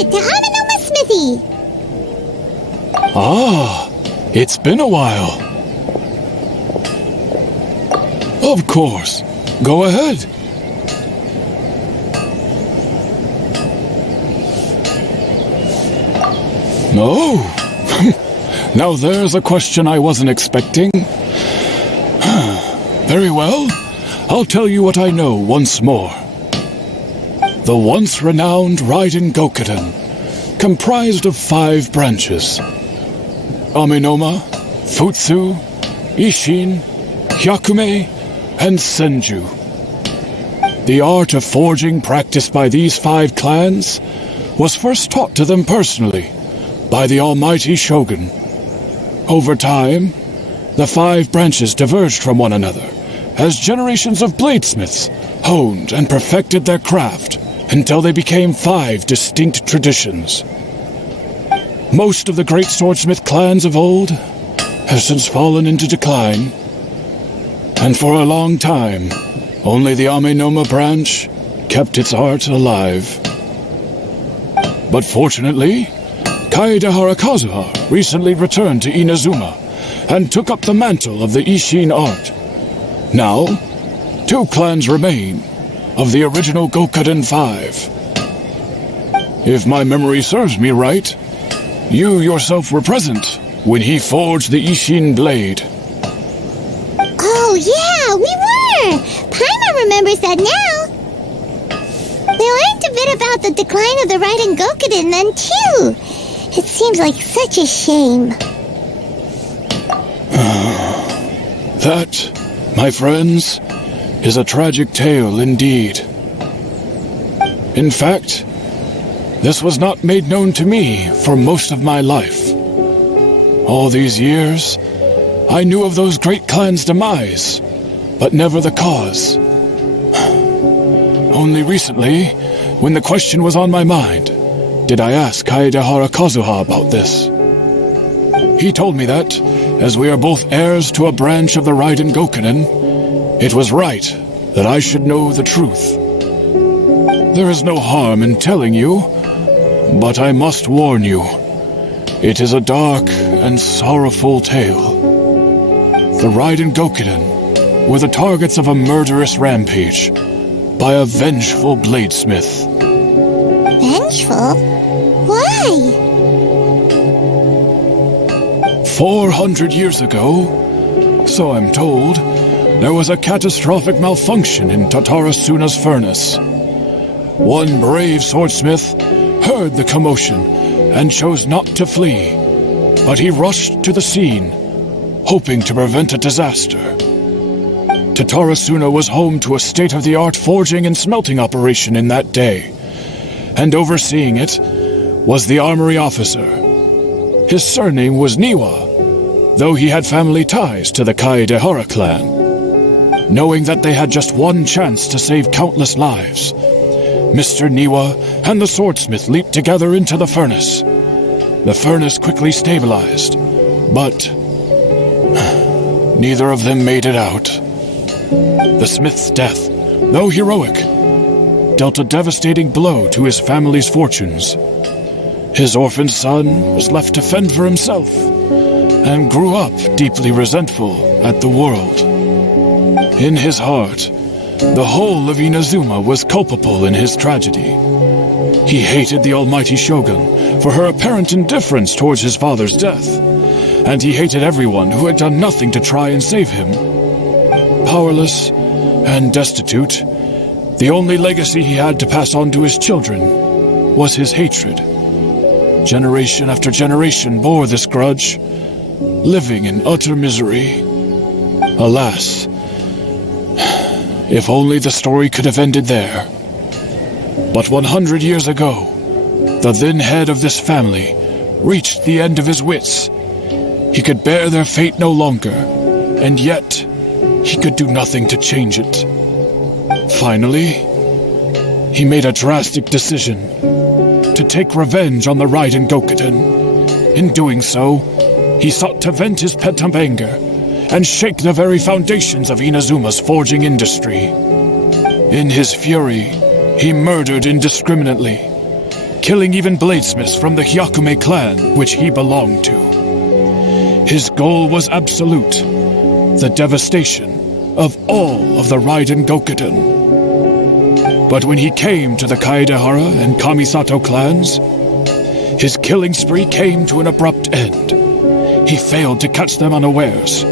it to Hananoma Smithy! Ah, it's been a while. Of course. Go ahead. Oh, now there's a question I wasn't expecting. Very well, I'll tell you what I know once more. The once renowned Raiden Gokuden, comprised of 5 branches: Amenoma, Futsu, Ishin, Hyakume, and Senju. The art of forging practiced by these 5 clans was first taught to them personally by the almighty Shogun. Over time, the 5 branches diverged from one another as generations of bladesmiths honed and perfected their craft until they became 5 distinct traditions. Most of the great swordsmith clans of old have since fallen into decline, and for a long time, only the Amenoma branch kept its art alive. But fortunately, Kaedehara Kazuha recently returned to Inazuma and took up the mantle of the Ishin art. Now, 2 clans remain of the original Gokuden 5. If my memory serves me right, you yourself were present when he forged the Ishin blade. Oh yeah, we were! Paimon remembers that now! We learned a bit about the decline of the Raiden Gokuden then too! It seems like such a shame. That, my friends, is a tragic tale indeed. In fact, this was not made known to me for most of my life. All these years, I knew of those great clans' demise, but never the cause. Only recently, when the question was on my mind, did I ask Kaedehara Kazuha about this. He told me that, as we are both heirs to a branch of the Raiden Gokuden, it was right that I should know the truth. There is no harm in telling you, but I must warn you. It is a dark and sorrowful tale. The Raiden Gokuden were the targets of a murderous rampage by a vengeful bladesmith. Vengeful? Why? 400 years ago, so I'm told, there was a catastrophic malfunction in Tatarasuna's furnace. One brave swordsmith heard the commotion and chose not to flee, but he rushed to the scene, hoping to prevent a disaster. Tatarasuna was home to a state-of-the-art forging and smelting operation in that day, and overseeing it was the armory officer. His surname was Niwa, though he had family ties to the Kaedehara clan. Knowing that they had just one chance to save countless lives, Mr. Niwa and the swordsmith leaped together into the furnace. The furnace quickly stabilized, but neither of them made it out. The smith's death, though heroic, dealt a devastating blow to his family's fortunes. His orphaned son was left to fend for himself, and grew up deeply resentful at the world. In his heart, the whole of Inazuma was culpable in his tragedy. He hated the almighty Shogun for her apparent indifference towards his father's death, and he hated everyone who had done nothing to try and save him. Powerless and destitute, the only legacy he had to pass on to his children was his hatred. Generation after generation bore this grudge, living in utter misery. Alas, if only the story could have ended there. But 100 years ago, the then head of this family reached the end of his wits. He could bear their fate no longer, and yet he could do nothing to change it. Finally, he made a drastic decision to take revenge on the Raiden Gokuden. In doing so, he sought to vent his pent-up anger and shake the very foundations of Inazuma's forging industry. In his fury, he murdered indiscriminately. killing even bladesmiths from the Hyakume clan, which he belonged to. His goal was absolute, the devastation of all of the Raiden Gokuden. But when he came to the Kaedehara and Kamisato clans, his killing spree came to an abrupt end. He failed to catch them unawares.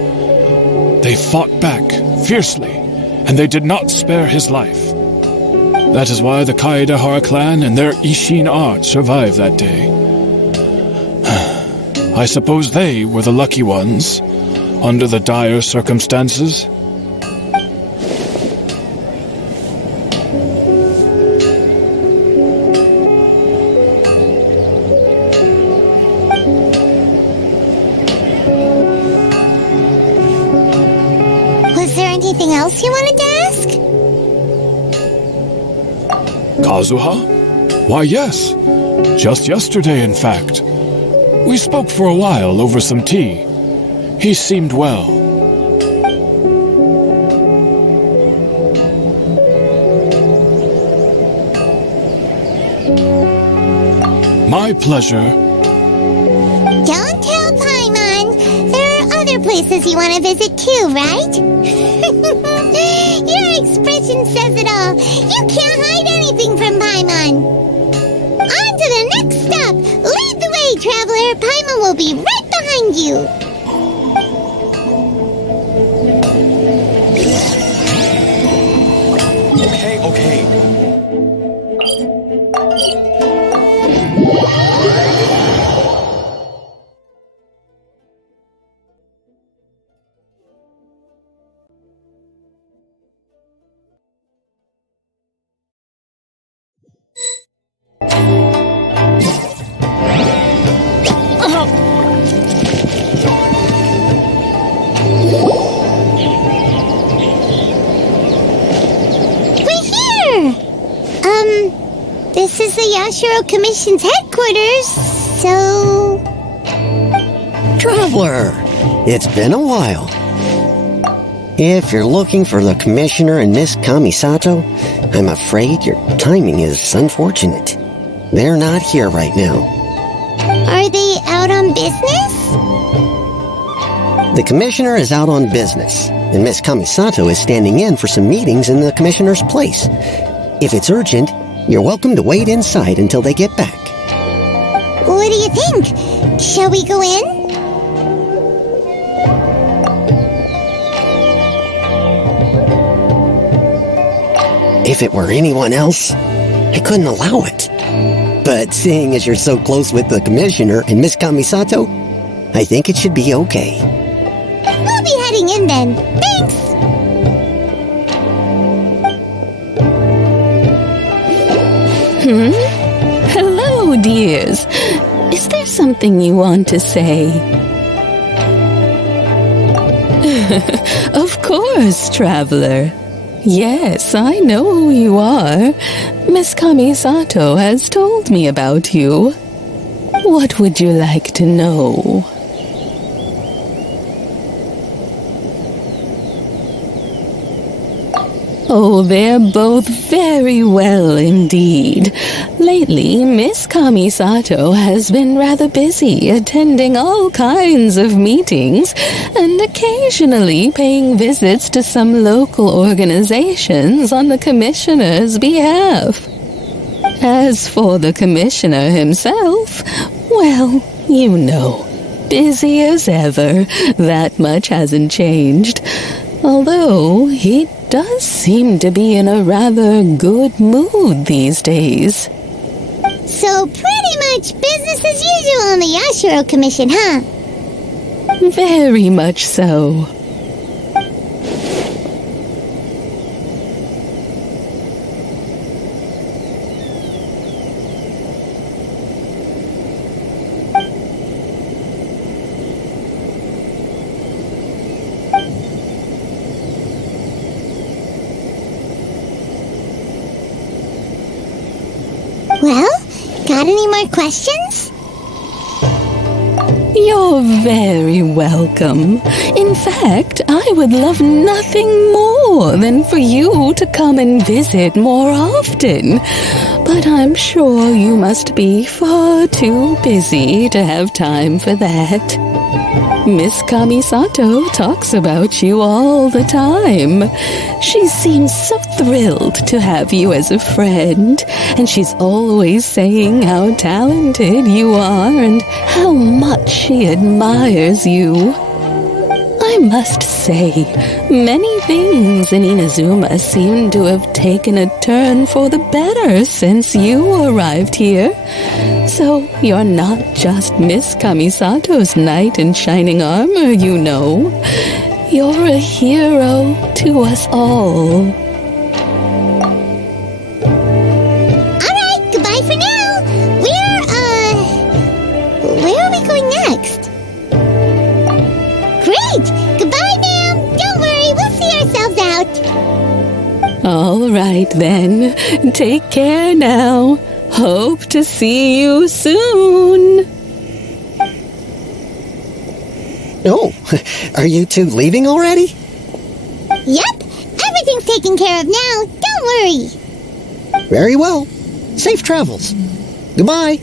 They fought back fiercely, and they did not spare his life. That is why the Kaedehara clan and their Ishin art survived that day. I suppose they were the lucky ones, under the dire circumstances. Was there anything else you wanted to ask? Kazuha? Why, yes. Just yesterday, in fact. We spoke for a while over some tea. He seemed well. My pleasure. Don't tell Paimon. There are other places you want to visit too, right? Your expression says it all. You can't hide anything from Paimon. On to the next stop. Lead the way, traveler. Paimon will be right behind you. Okay. This is the Yashiro Commission's headquarters, so... Traveler, it's been a while. If you're looking for the Commissioner and Miss Kamisato, I'm afraid your timing is unfortunate. They're not here right now. Are they out on business? The Commissioner is out on business, and Miss Kamisato is standing in for some meetings in the Commissioner's place. If it's urgent, you're welcome to wait inside until they get back. What do you think? Shall we go in? If it were anyone else, I couldn't allow it. But seeing as you're so close with the Commissioner and Miss Kamisato, I think it should be okay. We'll be heading in then. Thanks! Hello, dears. Is there something you want to say? Of course, traveler. Yes, I know who you are. Miss Kamisato has told me about you. What would you like to know? Oh, they're both very well indeed. Lately, Miss Kamisato has been rather busy attending all kinds of meetings and occasionally paying visits to some local organizations on the Commissioner's behalf. As for the Commissioner himself, well, you know, busy as ever. That much hasn't changed. Although he does seem to be in a rather good mood these days. So pretty much business as usual on the Yashiro Commission, huh? Very much so. Well, got any more questions? You're very welcome. In fact, I would love nothing more than for you to come and visit more often. but I'm sure you must be far too busy to have time for that. Miss Kamisato talks about you all the time. She seems so thrilled to have you as a friend, and she's always saying how talented you are and how much she admires you. I must say, many things in Inazuma seem to have taken a turn for the better since you arrived here. So you're not just Miss Kamisato's knight in shining armor, you know. You're a hero to us all. Alright, goodbye for now. Where are we going next? Great! Goodbye, ma'am! Don't worry, we'll see ourselves out. All right, then. Take care now. Hope to see you soon. Oh, are you two leaving already? Yep, everything's taken care of now. Don't worry. Very well. Safe travels. Goodbye.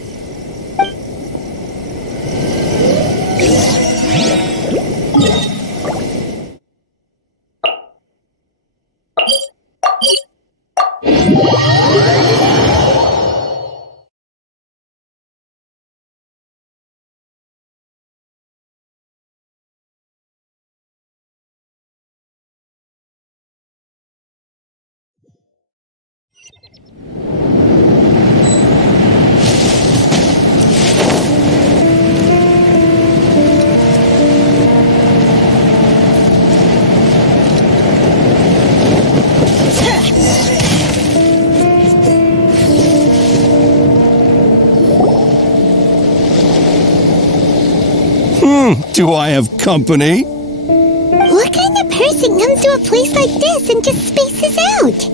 Do I have company? What kind of person comes to a place like this and just spaces out?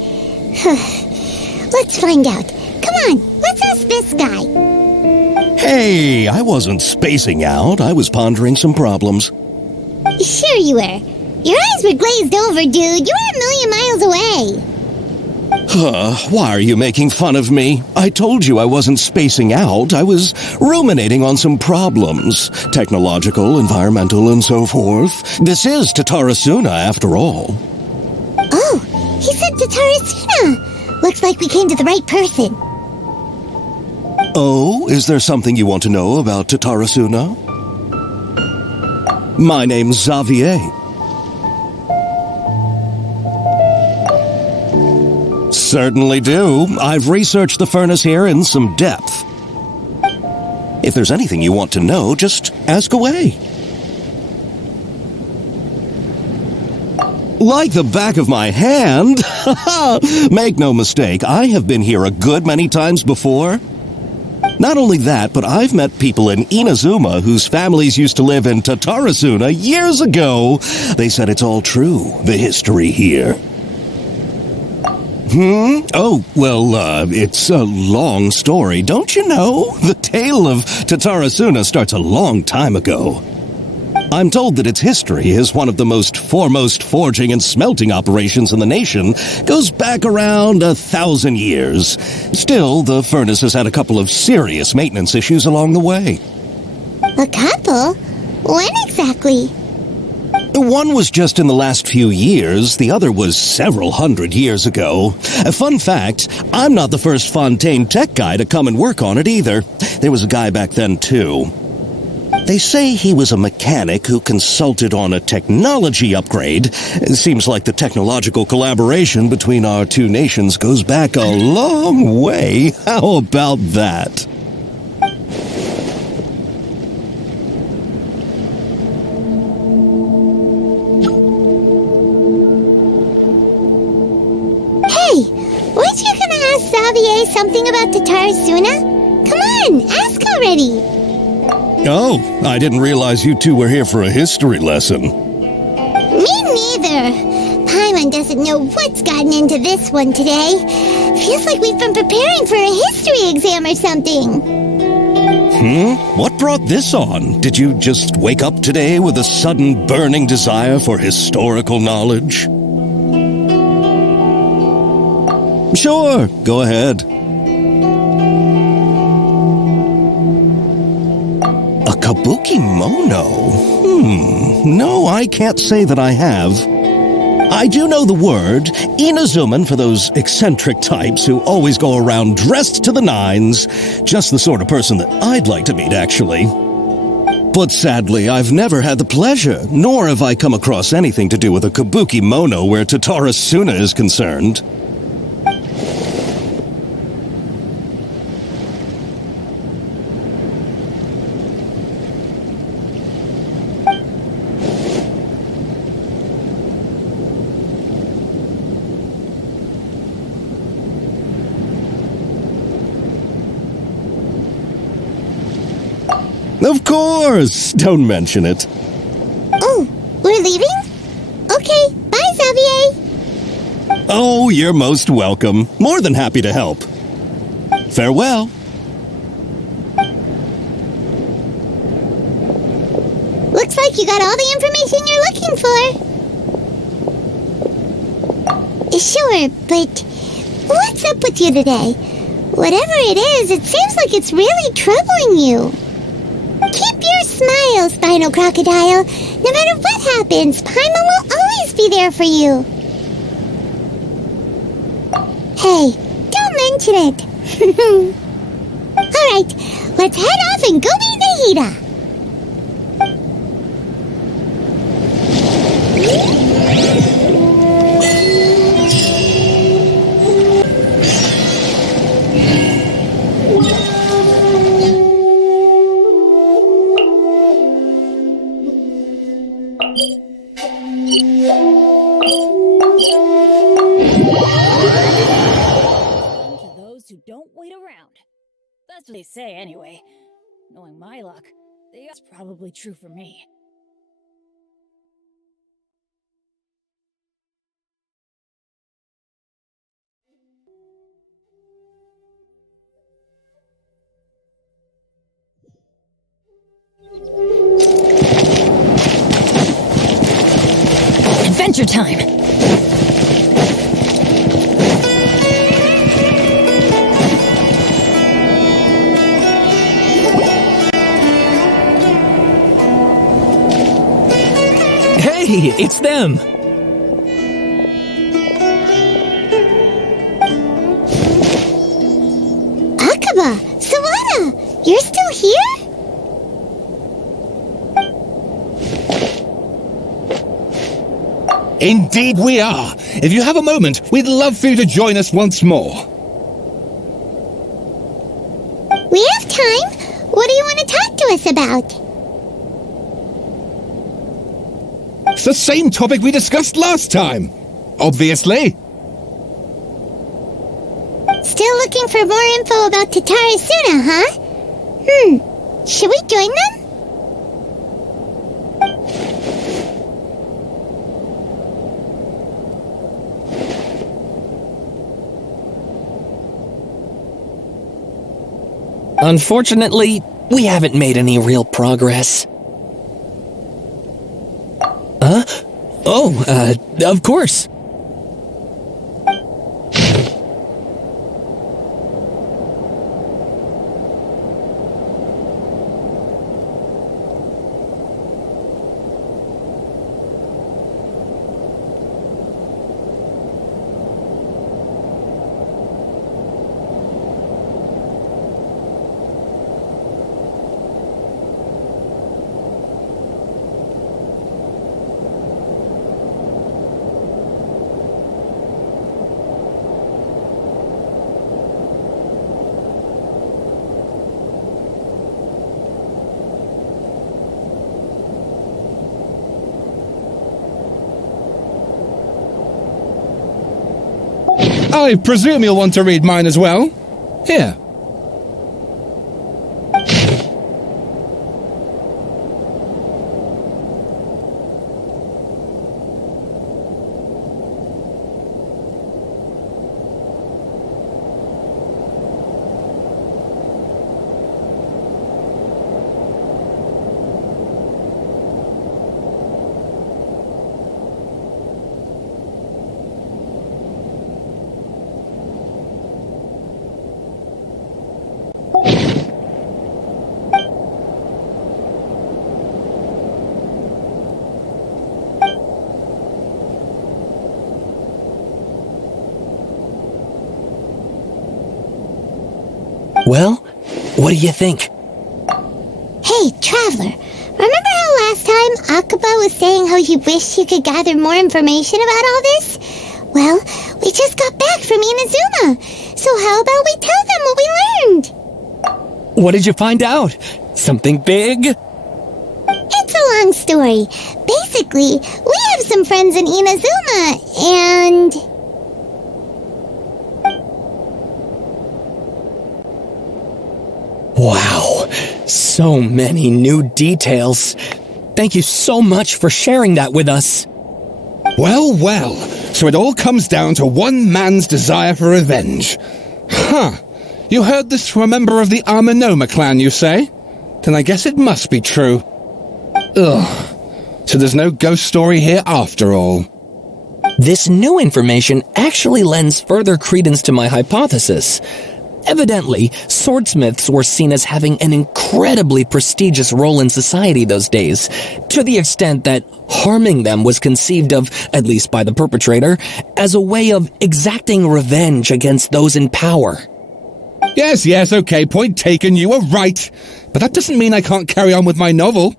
Let's find out. Come on, let's ask this guy. Hey, I wasn't spacing out. I was pondering some problems. Sure you were. Your eyes were glazed over, dude. You were a million miles away. Why are you making fun of me? I told you I wasn't spacing out. I was ruminating on some problems. Technological, environmental, and so forth. This is Tatarasuna, after all. Oh, he said Tatarasuna. Looks like we came to the right person. Oh, is there something you want to know about Tatarasuna? My name's Xavier. Certainly do. I've researched the furnace here in some depth. If there's anything you want to know, just ask away. Like the back of my hand? Make no mistake, I have been here a good many times before. Not only that, but I've met people in Inazuma whose families used to live in Tatarasuna years ago. They said it's all true, the history here. Oh, well, it's a long story, don't you know? The tale of Tatarasuna starts a long time ago. I'm told that its history is one of the most foremost forging and smelting operations in the nation, goes back around 1,000 years. Still, the furnace has had a couple of serious maintenance issues along the way. A couple? When exactly? One was just in the last few years, the other was several hundred years ago. A fun fact, I'm not the first Fontaine tech guy to come and work on it either. There was a guy back then too. They say he was a mechanic who consulted on a technology upgrade. It seems like the technological collaboration between our two nations goes back a long way. How about that? Hey, weren't you gonna ask Xavier something about Tatarasuna? Come on, ask already. Oh, I didn't realize you two were here for a history lesson. Me neither. Paimon doesn't know what's gotten into this one today. Feels like we've been preparing for a history exam or something. What brought this on? Did you just wake up today with a sudden burning desire for historical knowledge? Sure, go ahead. Kabukimono? No, I can't say that I have. I do know the word, Inazuman, for those eccentric types who always go around dressed to the nines. Just the sort of person that I'd like to meet, actually. But sadly, I've never had the pleasure, nor have I come across anything to do with a Kabukimono where Tatara Suna is concerned. Of course! Don't mention it. Oh, we're leaving? Okay, bye, Xavier. Oh, you're most welcome. More than happy to help. Farewell. Looks like you got all the information you're looking for. Sure, but what's up with you today? Whatever it is, it seems like it's really troubling you. Keep your smile, Spinal Crocodile. No matter what happens, Paimon will always be there for you. Hey, don't mention it. Alright, let's head off and go meet Nahida. Don't wait around. That's what they say anyway. Knowing my luck, that's probably true for me. Adventure time! Hey, it's them! Akaba! Sawada! You're still here? Indeed we are! If you have a moment, we'd love for you to join us once more. We have time. What do you want to talk to us about? It's the same topic we discussed last time. Obviously. Still looking for more info about Tatara Suna, huh? Should we join them? Unfortunately, we haven't made any real progress. Huh? Oh, of course. I presume you'll want to read mine as well. Here. Well, what do you think? Hey, Traveler, remember how last time Akaba was saying how he wished he could gather more information about all this? Well, we just got back from Inazuma, so how about we tell them what we learned? What did you find out? Something big? It's a long story. Basically, we have some friends in Inazuma, and... Wow, so many new details. Thank you so much for sharing that with us. Well, well. So it all comes down to one man's desire for revenge. Huh. You heard this from a member of the Amanoma clan, you say? Then I guess it must be true. Ugh. So there's no ghost story here after all. This new information actually lends further credence to my hypothesis. Evidently, swordsmiths were seen as having an incredibly prestigious role in society those days, to the extent that harming them was conceived of, at least by the perpetrator, as a way of exacting revenge against those in power. Yes, okay, point taken, you were right. But that doesn't mean I can't carry on with my novel.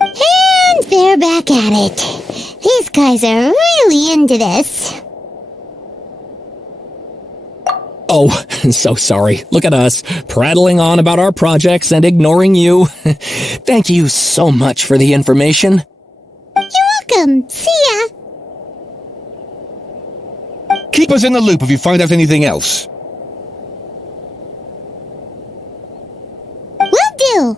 And they're back at it. These guys are really into this. Oh, so sorry. Look at us, prattling on about our projects and ignoring you. Thank you so much for the information. You're welcome. See ya. Keep us in the loop if you find out anything else. Will do.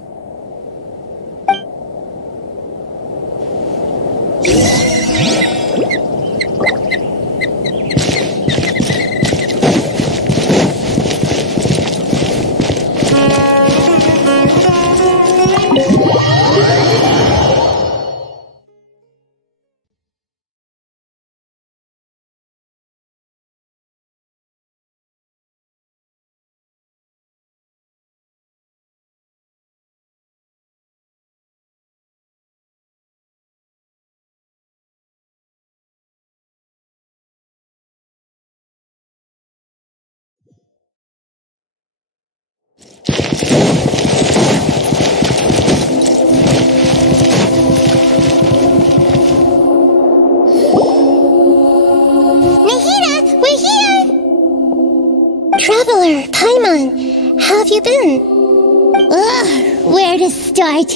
Traveler, Paimon, how have you been? Ugh, where to start?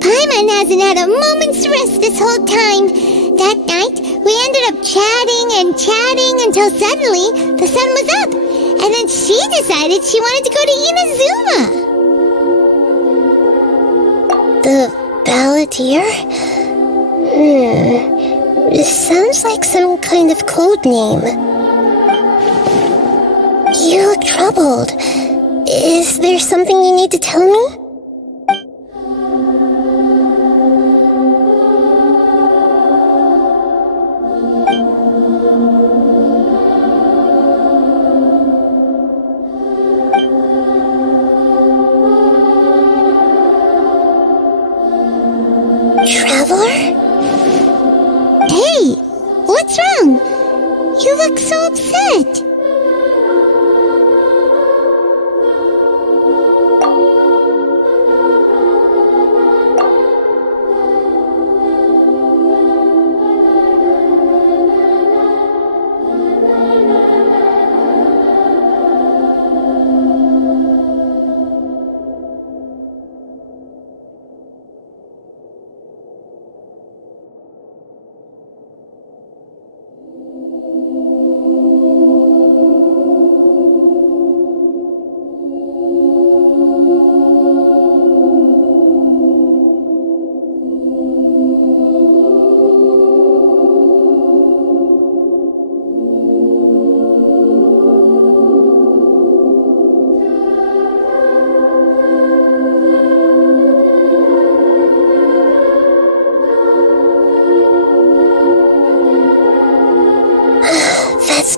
Paimon hasn't had a moment's rest this whole time. That night, we ended up chatting and chatting until suddenly the sun was up. And then she decided she wanted to go to Inazuma. The Balladeer? This sounds like some kind of code name. You look troubled. Is there something you need to tell me? Traveler? Hey, what's wrong? You look so upset.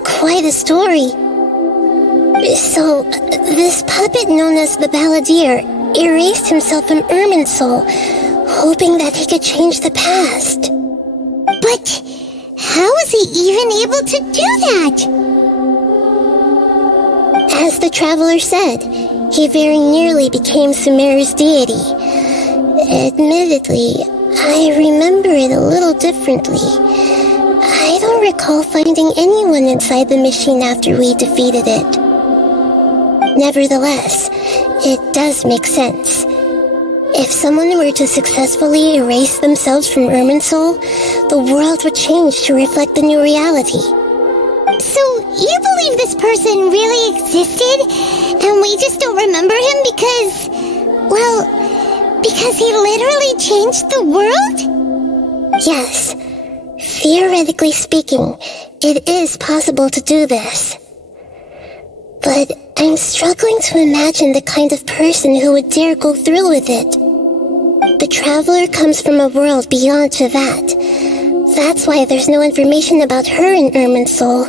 Quite a story. So, this puppet known as the Balladeer erased himself from Irminsul, hoping that he could change the past. But how was he even able to do that? As the traveler said, he very nearly became Sumeru's deity. Admittedly, I remember it a little differently. I don't recall finding anyone inside the machine after we defeated it. Nevertheless, it does make sense. If someone were to successfully erase themselves from Irminsul, the world would change to reflect the new reality. So, you believe this person really existed, and we just don't remember him because he literally changed the world? Yes. Theoretically speaking, it is possible to do this. But I'm struggling to imagine the kind of person who would dare go through with it. The traveler comes from a world beyond Javat. That's why there's no information about her in Irminsul,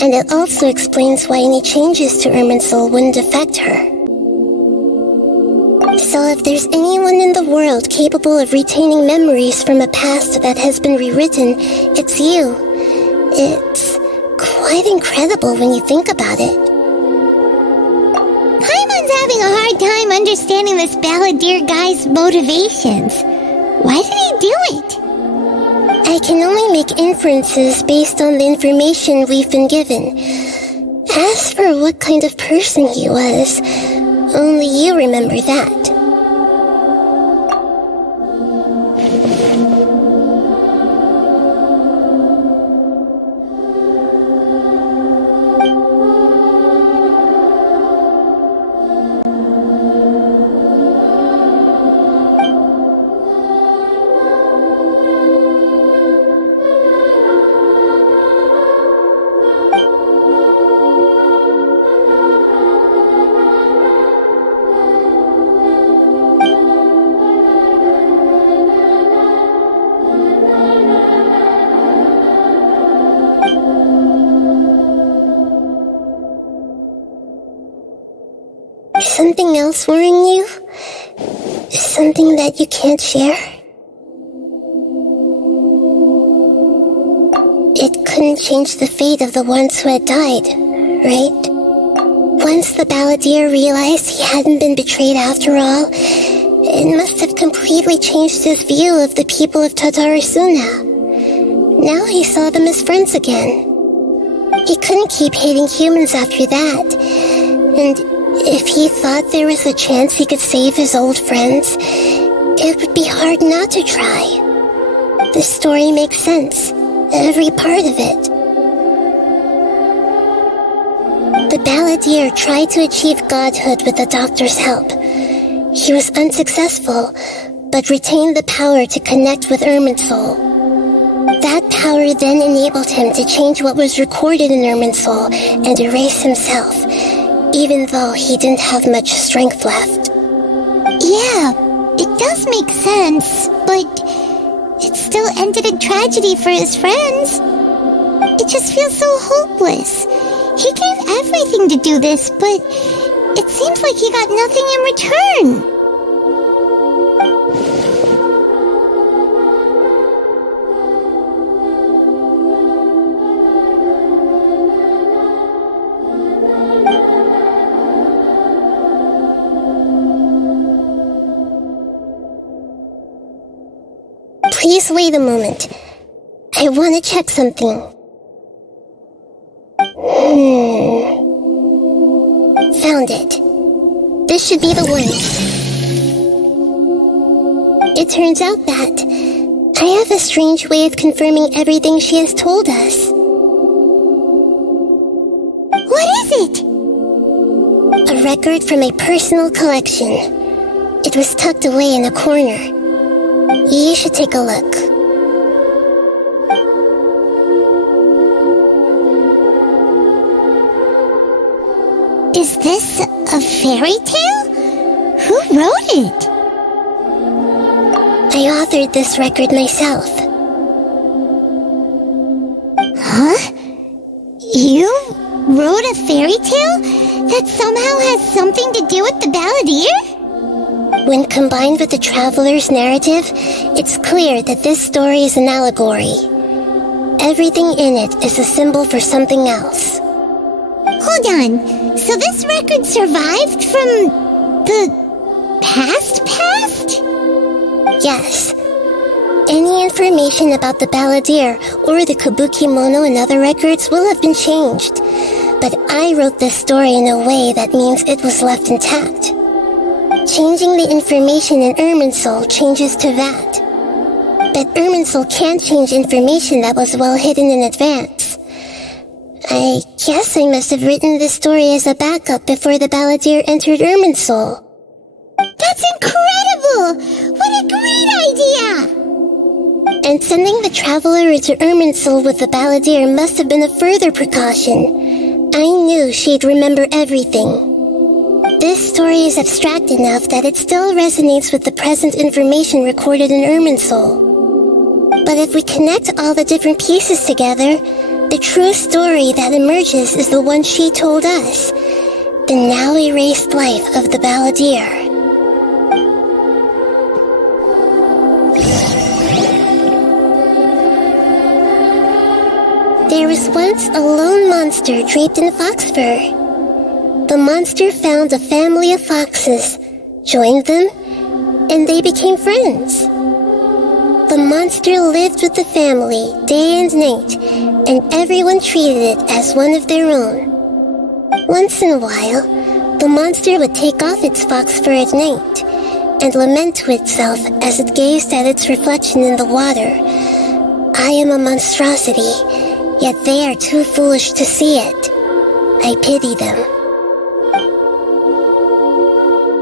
and it also explains why any changes to Irminsul wouldn't affect her. So if there's anyone in the world capable of retaining memories from a past that has been rewritten, it's you. It's quite incredible when you think about it. Paimon's having a hard time understanding this balladeer guy's motivations. Why did he do it? I can only make inferences based on the information we've been given. As for what kind of person he was, only you remember that. Something else worrying you? Something that you can't share? It couldn't change the fate of the ones who had died, right? Once the balladeer realized he hadn't been betrayed after all, it must have completely changed his view of the people of Tatarasuna. Now he saw them as friends again. He couldn't keep hating humans after that, and if he thought there was a chance he could save his old friends, it would be hard not to try. The story makes sense, every part of it. The balladeer tried to achieve godhood with the doctor's help. He was unsuccessful, but retained the power to connect with Irminsul. That power then enabled him to change what was recorded in Irminsul and erase himself, even though he didn't have much strength left. Yeah, it does make sense, but it still ended in tragedy for his friends. It just feels so hopeless. He gave everything to do this, but it seems like he got nothing in return. Please wait a moment. I want to check something. Found it. This should be the one. It turns out that I have a strange way of confirming everything she has told us. What is it? A record from a personal collection. It was tucked away in a corner. You should take a look. Is this a fairy tale? Who wrote it? I authored this record myself. Huh? You wrote a fairy tale that somehow has something to do with the balladeer? When combined with the traveler's narrative, it's clear that this story is an allegory. Everything in it is a symbol for something else. Hold on. So this record survived from the past? Yes. Any information about the balladeer or the kabuki-mono and other records will have been changed. But I wrote this story in a way that means it was left intact. Changing the information in Irminsul changes to that. But Irminsul can't change information that was well hidden in advance. I guess I must have written this story as a backup before the balladeer entered Irminsul. That's incredible! What a great idea! And sending the traveler into Irminsul with the balladeer must have been a further precaution. I knew she'd remember everything. This story is abstract enough that it still resonates with the present information recorded in Irminsul. But if we connect all the different pieces together, the true story that emerges is the one she told us, the now erased life of the balladeer. There was once a lone monster draped in fox fur. The monster found a family of foxes, joined them, and they became friends. The monster lived with the family day and night, and everyone treated it as one of their own. Once in a while, the monster would take off its fox fur at night and lament to itself as it gazed at its reflection in the water. I am a monstrosity, yet they are too foolish to see it. I pity them.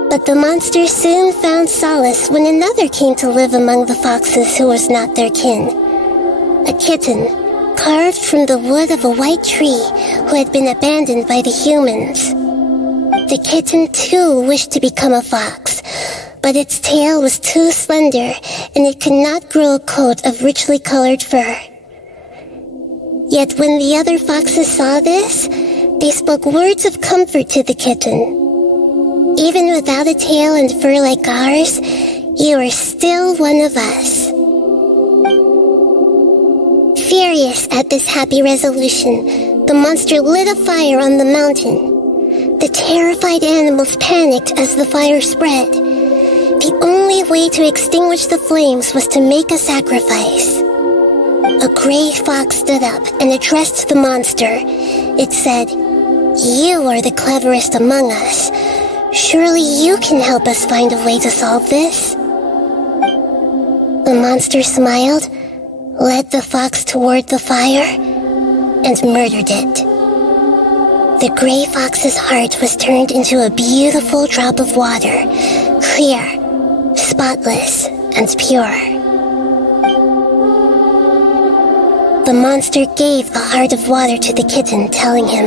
But the monster soon found solace when another came to live among the foxes who was not their kin. A kitten, carved from the wood of a white tree who had been abandoned by the humans. The kitten too wished to become a fox, but its tail was too slender and it could not grow a coat of richly colored fur. Yet when the other foxes saw this, they spoke words of comfort to the kitten. Even without a tail and fur like ours, you are still one of us. Furious at this happy resolution, the monster lit a fire on the mountain. The terrified animals panicked as the fire spread. The only way to extinguish the flames was to make a sacrifice. A gray fox stood up and addressed the monster. It said, "You are the cleverest among us. Surely you can help us find a way to solve this." The monster smiled, led the fox toward the fire, and murdered it. The gray fox's heart was turned into a beautiful drop of water, clear, spotless, and pure. The monster gave the heart of water to the kitten, telling him,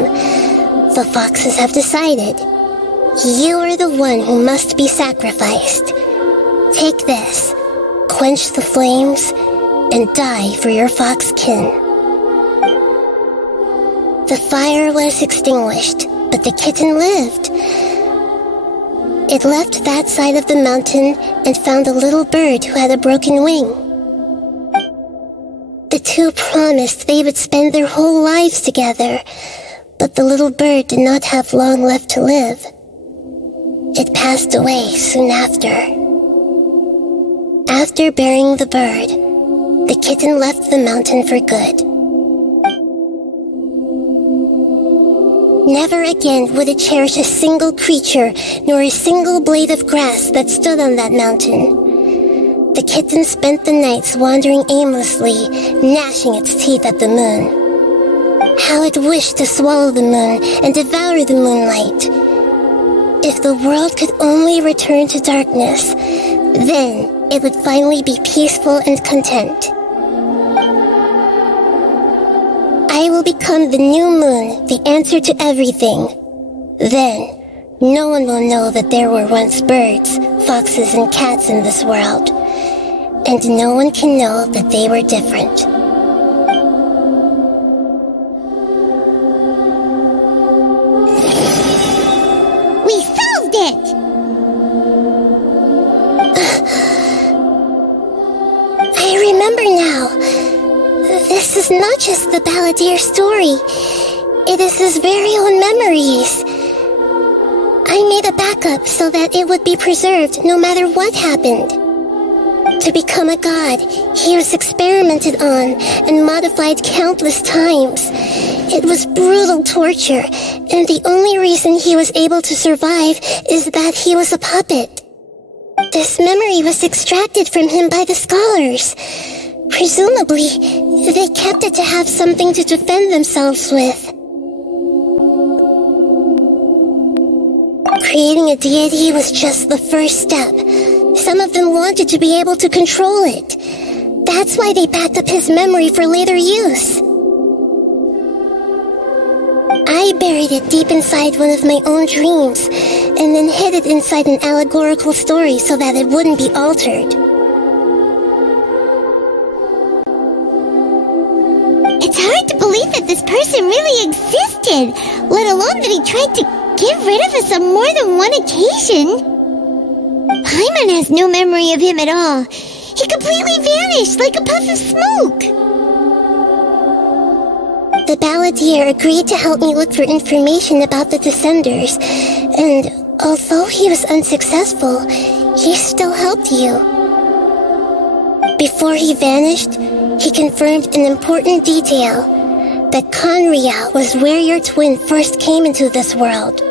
"The foxes have decided. You are the one who must be sacrificed. Take this, quench the flames, and die for your fox kin." The fire was extinguished, but the kitten lived. It left that side of the mountain and found a little bird who had a broken wing. The two promised they would spend their whole lives together, but the little bird did not have long left to live. It passed away soon after. After burying the bird, the kitten left the mountain for good. Never again would it cherish a single creature nor a single blade of grass that stood on that mountain. The kitten spent the nights wandering aimlessly, gnashing its teeth at the moon. How it wished to swallow the moon and devour the moonlight. If the world could only return to darkness, then it would finally be peaceful and content. I will become the new moon, the answer to everything. Then, no one will know that there were once birds, foxes, and cats in this world. And no one can know that they were different. We solved it! I remember now. This is not just the balladeer story. It is his very own memories. I made a backup so that it would be preserved no matter what happened. To become a god, he was experimented on and modified countless times. It was brutal torture, and the only reason he was able to survive is that he was a puppet. This memory was extracted from him by the scholars. Presumably, they kept it to have something to defend themselves with. Creating a deity was just the first step. Some of them wanted to be able to control it. That's why they backed up his memory for later use. I buried it deep inside one of my own dreams, and then hid it inside an allegorical story so that it wouldn't be altered. It's hard to believe that this person really existed, let alone that he tried to get rid of us on more than one occasion. Paimon has no memory of him at all. He completely vanished like a puff of smoke. The balladeer agreed to help me look for information about the Descenders, and although he was unsuccessful, he still helped you. Before he vanished, he confirmed an important detail, that Conria was where your twin first came into this world.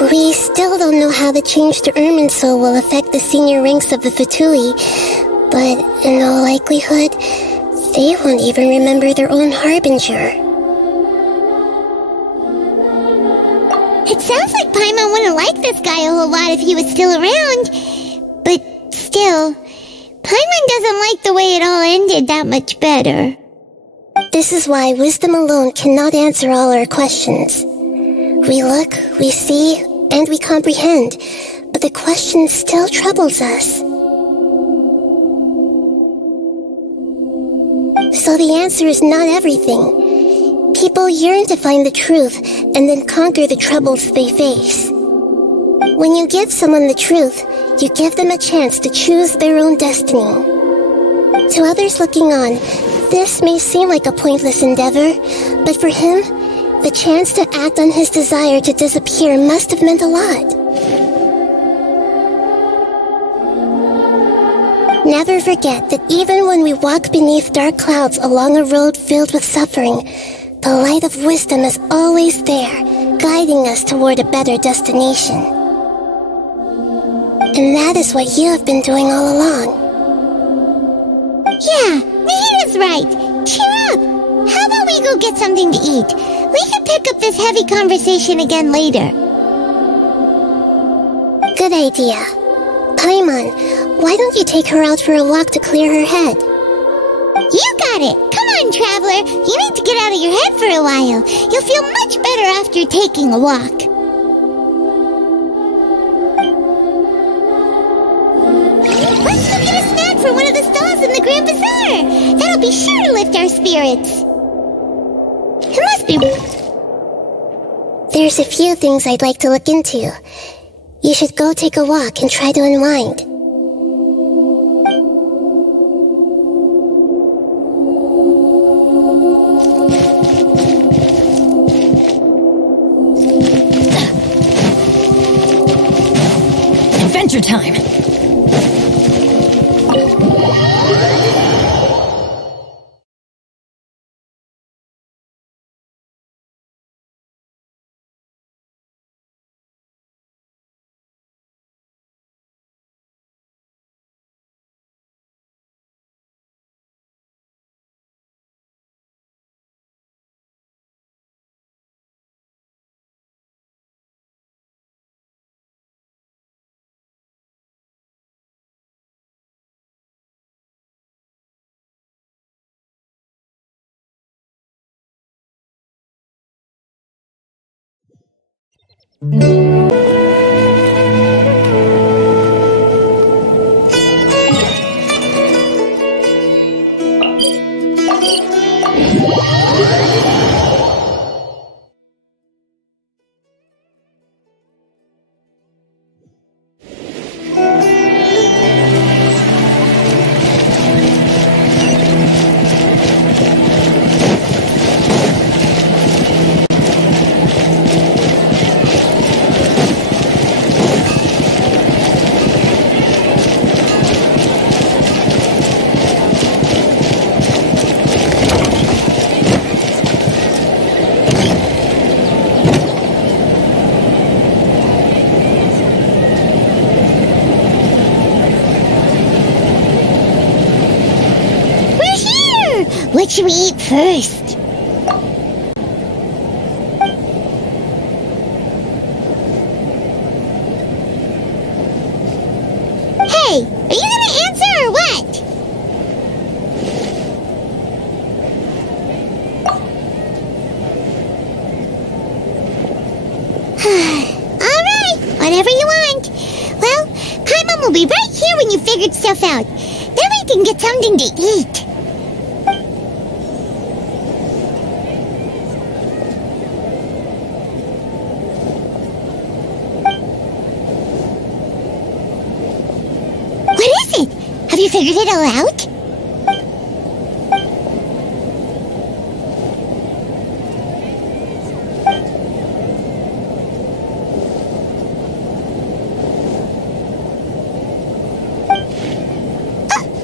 We still don't know how the change to Irminsul will affect the senior ranks of the Fatui, but in all likelihood, they won't even remember their own Harbinger. It sounds like Paimon wouldn't like this guy a whole lot if he was still around, but still, Paimon doesn't like the way it all ended that much better. This is why wisdom alone cannot answer all our questions. We look, we see, and we comprehend, but the question still troubles us. So the answer is not everything. People yearn to find the truth and then conquer the troubles they face. When you give someone the truth, you give them a chance to choose their own destiny. To others looking on, this may seem like a pointless endeavor, but for him, the chance to act on his desire to disappear must have meant a lot. Never forget that even when we walk beneath dark clouds along a road filled with suffering, the light of wisdom is always there, guiding us toward a better destination. And that is what you have been doing all along. Yeah, Nahita's right. Cheer up. How about we go get something to eat? We can pick up this heavy conversation again later. Good idea. Paimon, why don't you take her out for a walk to clear her head? You got it. Come on, traveler. You need to get out of your head for a while. You'll feel much better after taking a walk. Let's go get a snack for one of the stalls in the Grand Bazaar. That'll be sure to lift our spirits. It must be... There's a few things I'd like to look into. You should go take a walk and try to unwind. Adventure time! What should we eat first? Hey, are you gonna answer or what? Alright, whatever you want. Well, Paimon will be right here when you figured stuff out. Then we can get something to eat. What is it? Have you figured it all out?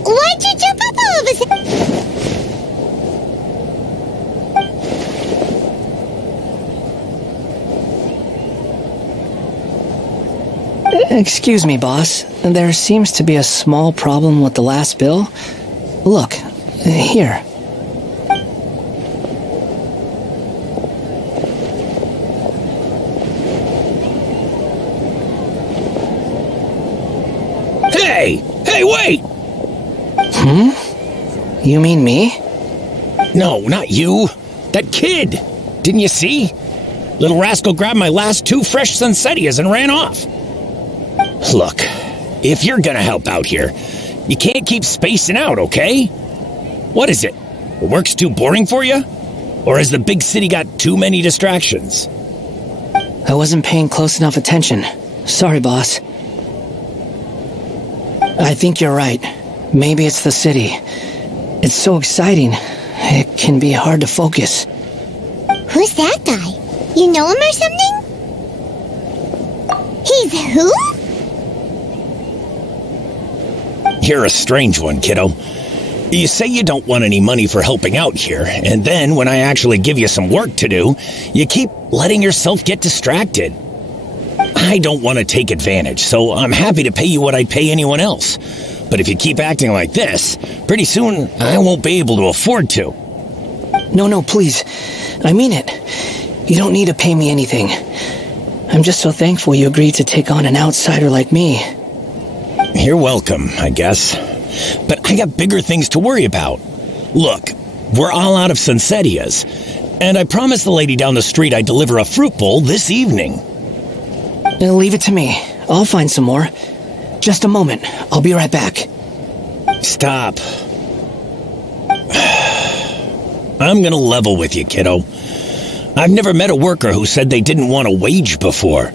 Why'd you jump up all of a sudden? Excuse me, boss. There seems to be a small problem with the last bill. Look, here. Hey! Hey, wait! You mean me? No, not you. That kid! Didn't you see? Little rascal grabbed my last 2 fresh Sunsetias and ran off. Look, if you're gonna help out here, you can't keep spacing out, okay? What is it? Work's too boring for you? Or has the big city got too many distractions? I wasn't paying close enough attention. Sorry, boss. I think you're right. Maybe it's the city. It's so exciting. It can be hard to focus. Who's that guy? You know him or something? He's who? You're a strange one, kiddo. You say you don't want any money for helping out here, and then when I actually give you some work to do, you keep letting yourself get distracted. I don't want to take advantage, so I'm happy to pay you what I'd pay anyone else. But if you keep acting like this, pretty soon I won't be able to afford to. No, please. I mean it. You don't need to pay me anything. I'm just so thankful you agreed to take on an outsider like me. You're welcome, I guess. But I got bigger things to worry about. Look, we're all out of Sunsetias, and I promised the lady down the street I'd deliver a fruit bowl this evening. Leave it to me. I'll find some more. Just a moment. I'll be right back. Stop. I'm gonna level with you, kiddo. I've never met a worker who said they didn't want a wage before.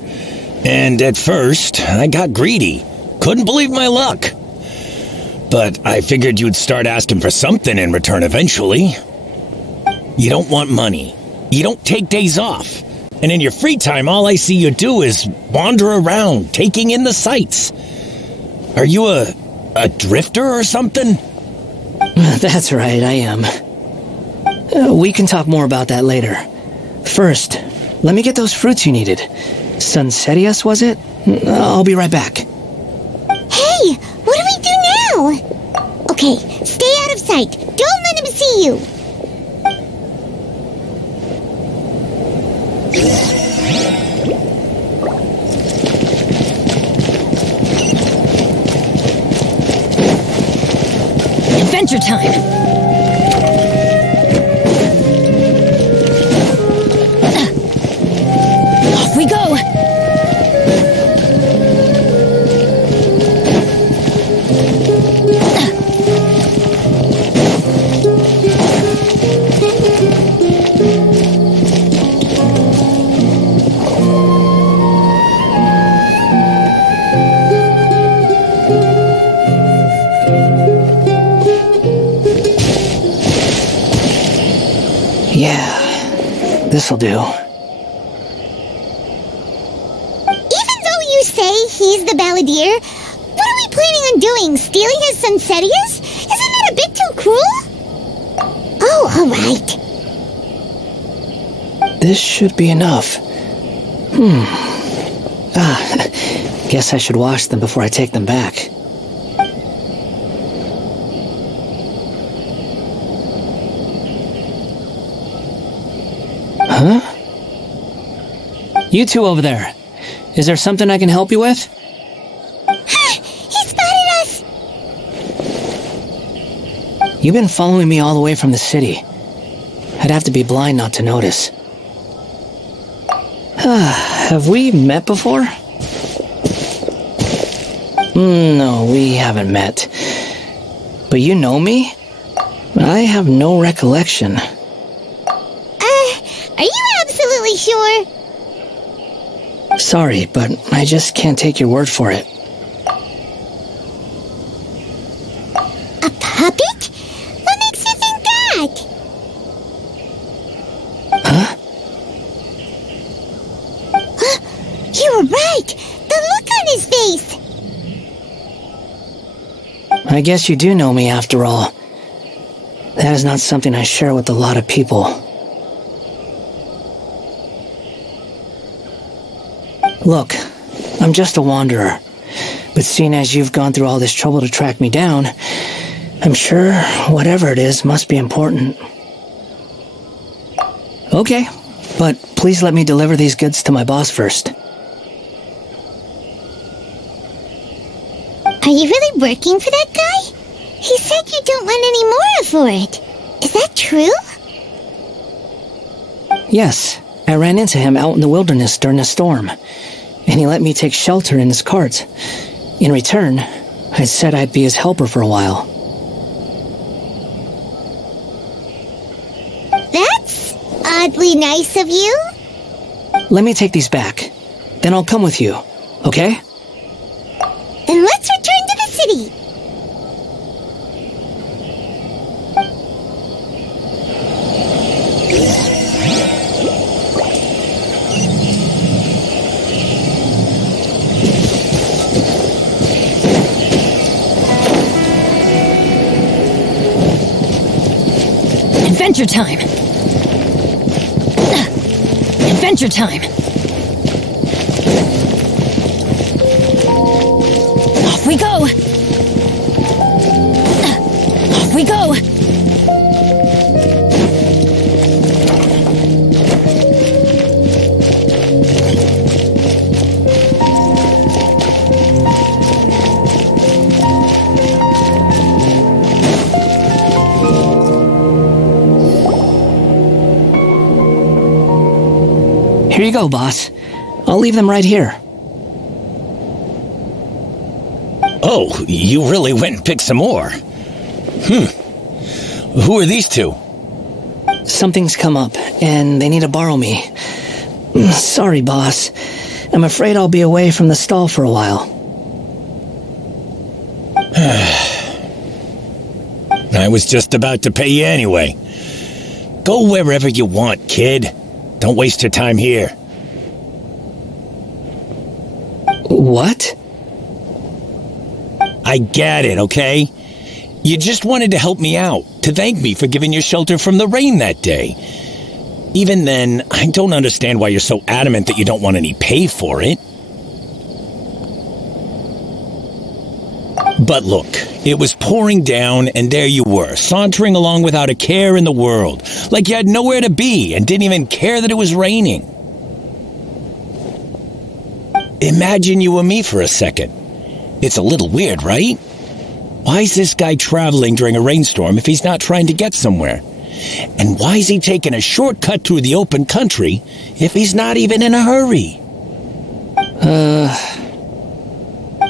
And at first, I got greedy. Couldn't believe my luck. But I figured you'd start asking for something in return eventually. You don't want money. You don't take days off. And in your free time, all I see you do is wander around, taking in the sights. Are you a drifter or something? That's right, I am. We can talk more about that later. First, let me get those fruits you needed. Sunsetias, was it? I'll be right back. Hey, what do we do now? Okay, stay out of sight. Don't let him see you. Adventure time! Off we go! Yeah, this'll do. Even though you say he's the balladeer, what are we planning on doing? Stealing his Sunsetias? Isn't that a bit too cruel? Oh, alright. This should be enough. Guess I should wash them before I take them back. You two over there. Is there something I can help you with? He spotted us! You've been following me all the way from the city. I'd have to be blind not to notice. Have we met before? No, we haven't met. But you know me? I have no recollection. Are you absolutely sure? Sorry, but I just can't take your word for it. A puppet? What makes you think that? Huh? You were right! The look on his face! I guess you do know me after all. That is not something I share with a lot of people. Look, I'm just a wanderer. But seeing as you've gone through all this trouble to track me down, I'm sure whatever it is must be important. Okay, but please let me deliver these goods to my boss first. Are you really working for that guy? He said you don't want any more for it. Is that true? Yes, I ran into him out in the wilderness during a storm, and he let me take shelter in his cart. In return, I said I'd be his helper for a while. That's oddly nice of you. Let me take these back. Then I'll come with you, okay? Then let's return to the city. Adventure time! Adventure time! Off we go! Off we go! Here you go, boss. I'll leave them right here. Oh, you really went and picked some more. Who are these two? Something's come up, and they need to borrow me. Sorry, boss. I'm afraid I'll be away from the stall for a while. I was just about to pay you anyway. Go wherever you want, kid. Don't waste your time here. What? I get it, okay? You just wanted to help me out, to thank me for giving you shelter from the rain that day. Even then, I don't understand why you're so adamant that you don't want any pay for it. But look, it was pouring down, and there you were, sauntering along without a care in the world, like you had nowhere to be and didn't even care that it was raining. Imagine you were me for a second. It's a little weird, right? Why is this guy traveling during a rainstorm if he's not trying to get somewhere? And why is he taking a shortcut through the open country if he's not even in a hurry?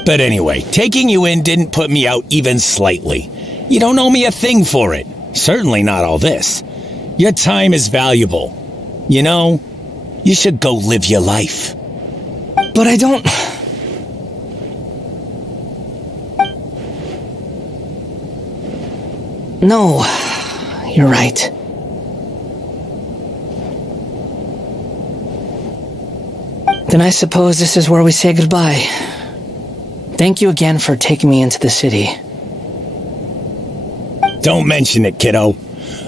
But anyway, taking you in didn't put me out even slightly. You don't owe me a thing for it. Certainly not all this. Your time is valuable. You know, you should go live your life. But I don't... No, you're right. Then I suppose this is where we say goodbye. Thank you again for taking me into the city. Don't mention it, kiddo.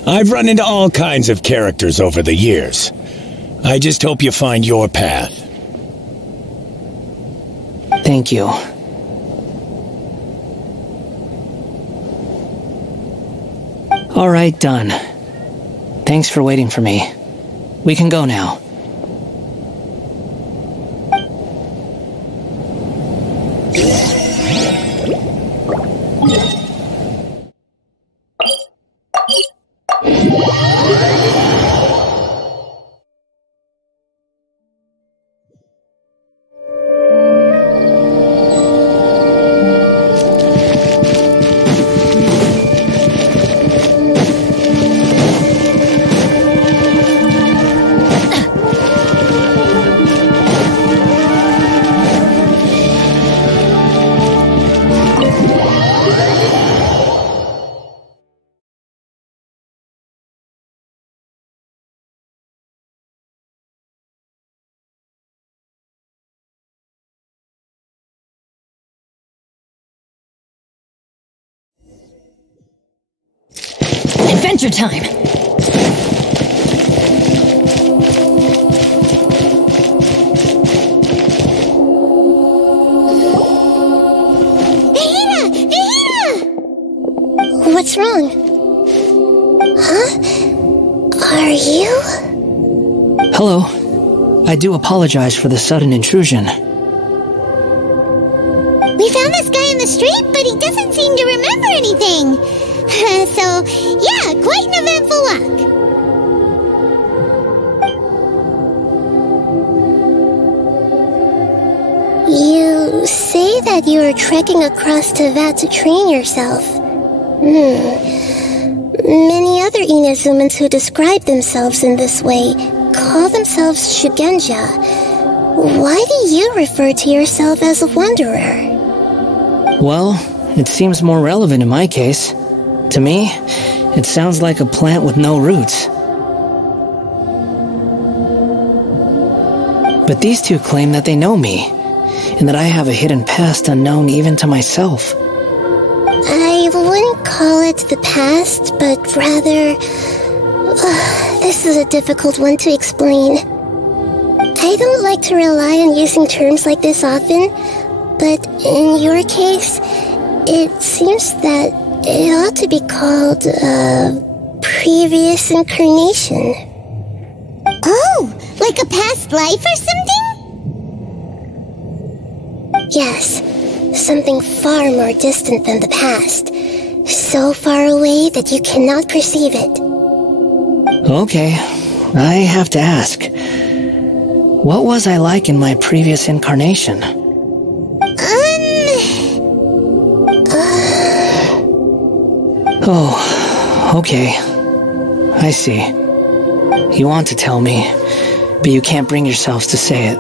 I've run into all kinds of characters over the years. I just hope you find your path. Thank you. All right, done. Thanks for waiting for me. We can go now. Adventure time! What's wrong? Huh? Are you? Hello. I do apologize for the sudden intrusion. We found this guy in the street, but he doesn't seem to remember anything. So, yeah, quite an eventful walk. You say that you are trekking across Teyvat to train yourself. Many other Inazumans who describe themselves in this way call themselves Shugenja. Why do you refer to yourself as a wanderer? Well, it seems more relevant in my case. To me, it sounds like a plant with no roots. But these two claim that they know me, and that I have a hidden past unknown even to myself. I wouldn't call it the past, but rather... this is a difficult one to explain. I don't like to rely on using terms like this often, but in your case, it seems that it ought to be called previous incarnation. Oh, like a past life or something? Yes, something far more distant than the past. So far away that you cannot perceive it. Okay, I have to ask. What was I like in my previous incarnation? Oh, okay. I see. You want to tell me, but you can't bring yourselves to say it.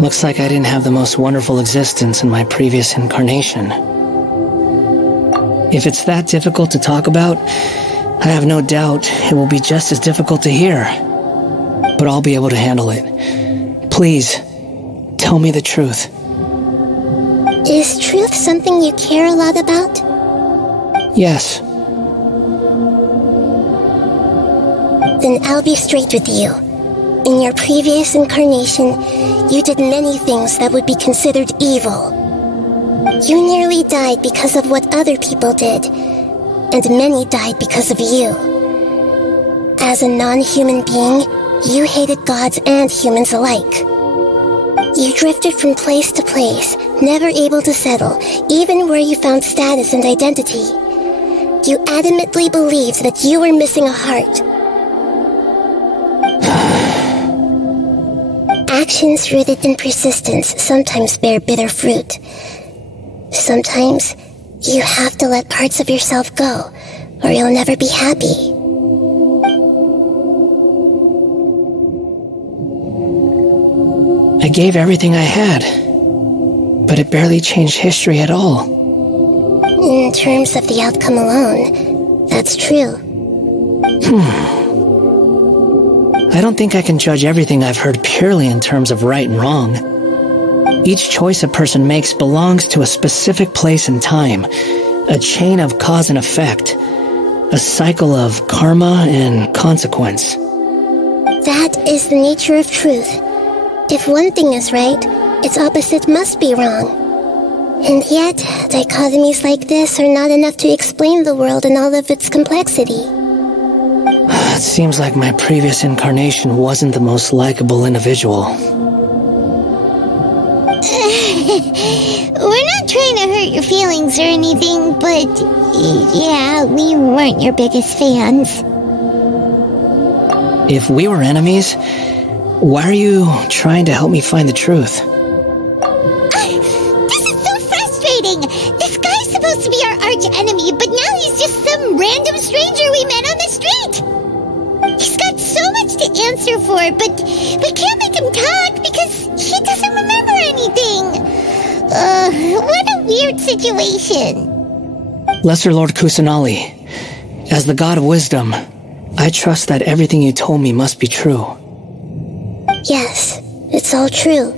Looks like I didn't have the most wonderful existence in my previous incarnation. If it's that difficult to talk about, I have no doubt it will be just as difficult to hear. But I'll be able to handle it. Please, tell me the truth. Is truth something you care a lot about? Yes. Then I'll be straight with you. In your previous incarnation, you did many things that would be considered evil. You nearly died because of what other people did, and many died because of you. As a non-human being, you hated gods and humans alike. You drifted from place to place, never able to settle, even where you found status and identity. You adamantly believed that you were missing a heart. Actions rooted in persistence sometimes bear bitter fruit. Sometimes, you have to let parts of yourself go, or you'll never be happy. I gave everything I had, but it barely changed history at all. In terms of the outcome alone, that's true. I don't think I can judge everything I've heard purely in terms of right and wrong. Each choice a person makes belongs to a specific place and time, a chain of cause and effect, a cycle of karma and consequence. That is the nature of truth. If one thing is right, its opposite must be wrong. And yet, dichotomies like this are not enough to explain the world in all of its complexity. It seems like my previous incarnation wasn't the most likable individual. We're not trying to hurt your feelings or anything, but yeah, we weren't your biggest fans. If we were enemies, why are you trying to help me find the truth? This is so frustrating! This guy's supposed to be our arch enemy, but now he's just some random stranger we met on the street! He's got so much to answer for, but we can't make him talk because he doesn't remember anything! What a weird situation. Lesser Lord Kusanali, as the god of wisdom, I trust that everything you told me must be true. Yes, it's all true.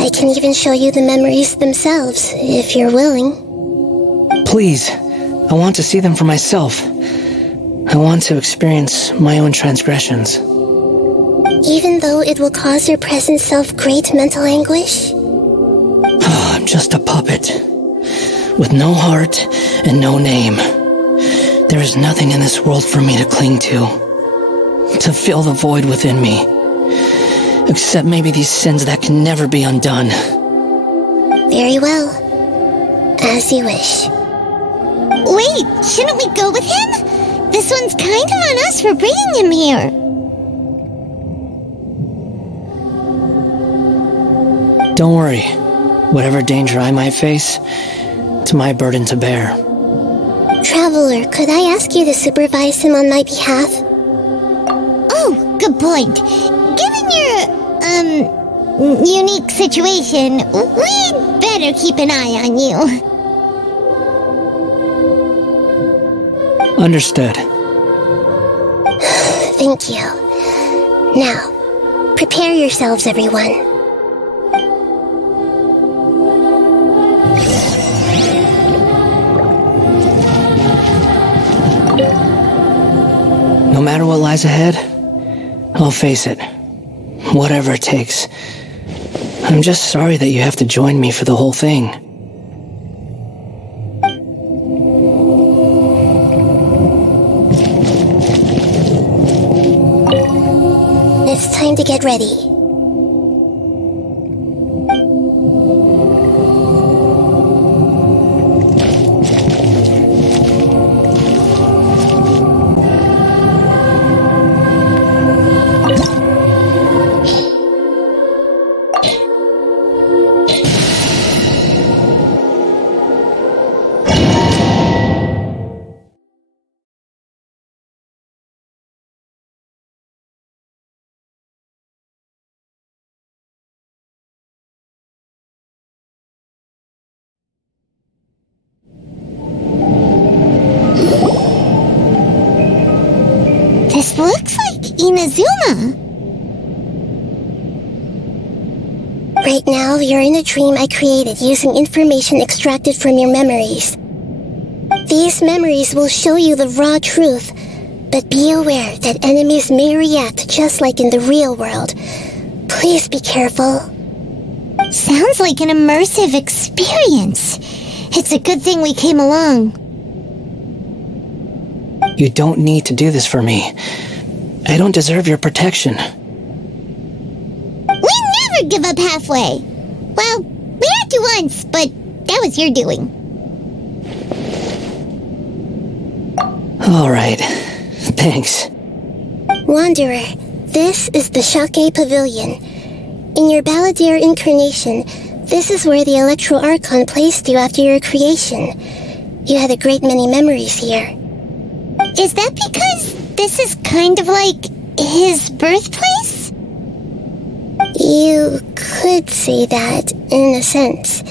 I can even show you the memories themselves, if you're willing. Please, I want to see them for myself. I want to experience my own transgressions. Even though it will cause your present self great mental anguish? I'm just a puppet, with no heart and no name. There is nothing in this world for me to cling to fill the void within me, except maybe these sins that can never be undone. Very well. As you wish. Wait, shouldn't we go with him? This one's kind of on us for bringing him here. Don't worry. Whatever danger I might face, it's my burden to bear. Traveler, could I ask you to supervise him on my behalf? Oh, good point. Given your, unique situation, we'd better keep an eye on you. Understood. Thank you. Now, prepare yourselves, everyone. No matter what lies ahead, I'll face it. Whatever it takes. I'm just sorry that you have to join me for the whole thing. It's time to get ready. This looks like Inazuma. Right now, you're in a dream I created using information extracted from your memories. These memories will show you the raw truth, but be aware that enemies may react just like in the real world. Please be careful. Sounds like an immersive experience. It's a good thing we came along. You don't need to do this for me. I don't deserve your protection. We never give up halfway. Well, we had to once, but that was your doing. All right. Thanks. Wanderer, this is the Shake Pavilion. In your Balladeer incarnation, this is where the Electro Archon placed you after your creation. You had a great many memories here. Is that because this is kind of like his birthplace? You could say that, in a sense.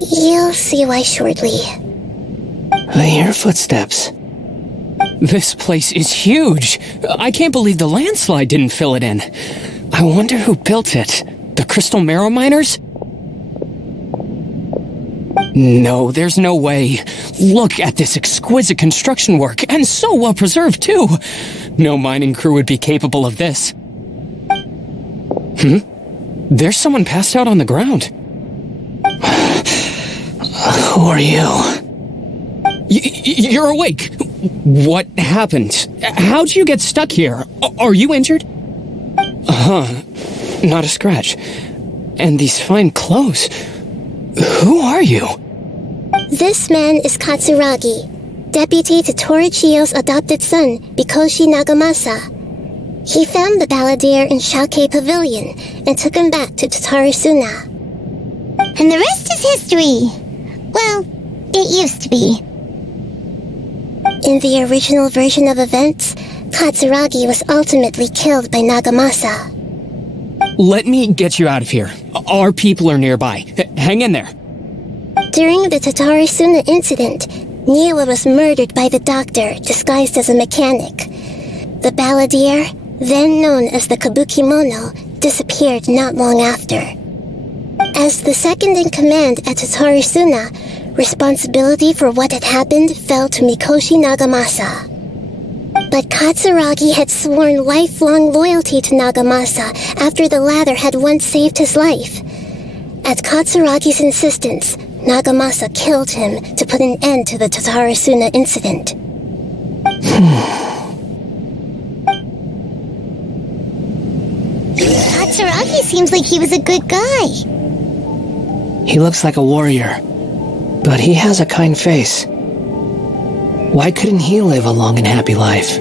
You'll see why shortly. I hear footsteps. This place is huge. I can't believe the landslide didn't fill it in. I wonder who built it. The Crystal Marrow Miners? No, there's no way. Look at this exquisite construction work, and so well preserved, too. No mining crew would be capable of this. There's someone passed out on the ground. Who are you? You're awake. What happened? How'd you get stuck here? Are you injured? Not a scratch. And these fine clothes. Who are you? This man is Katsuragi, deputy to Torichiyo's adopted son, Mikoshi Nagamasa. He found the balladeer in Shake Pavilion and took him back to Tatarasuna. And the rest is history. Well, it used to be. In the original version of events, Katsuragi was ultimately killed by Nagamasa. Let me get you out of here. Our people are nearby. Hang in there. During the Tatarasuna incident, Niwa was murdered by the doctor disguised as a mechanic. The balladeer, then known as the Kabukimono, disappeared not long after. As the second-in-command at Tatarasuna, responsibility for what had happened fell to Mikoshi Nagamasa. But Katsuragi had sworn lifelong loyalty to Nagamasa after the latter had once saved his life. At Katsuragi's insistence, Nagamasa killed him to put an end to the Tatarasuna incident. Katsuragi seems like he was a good guy. He looks like a warrior, but he has a kind face. Why couldn't he live a long and happy life?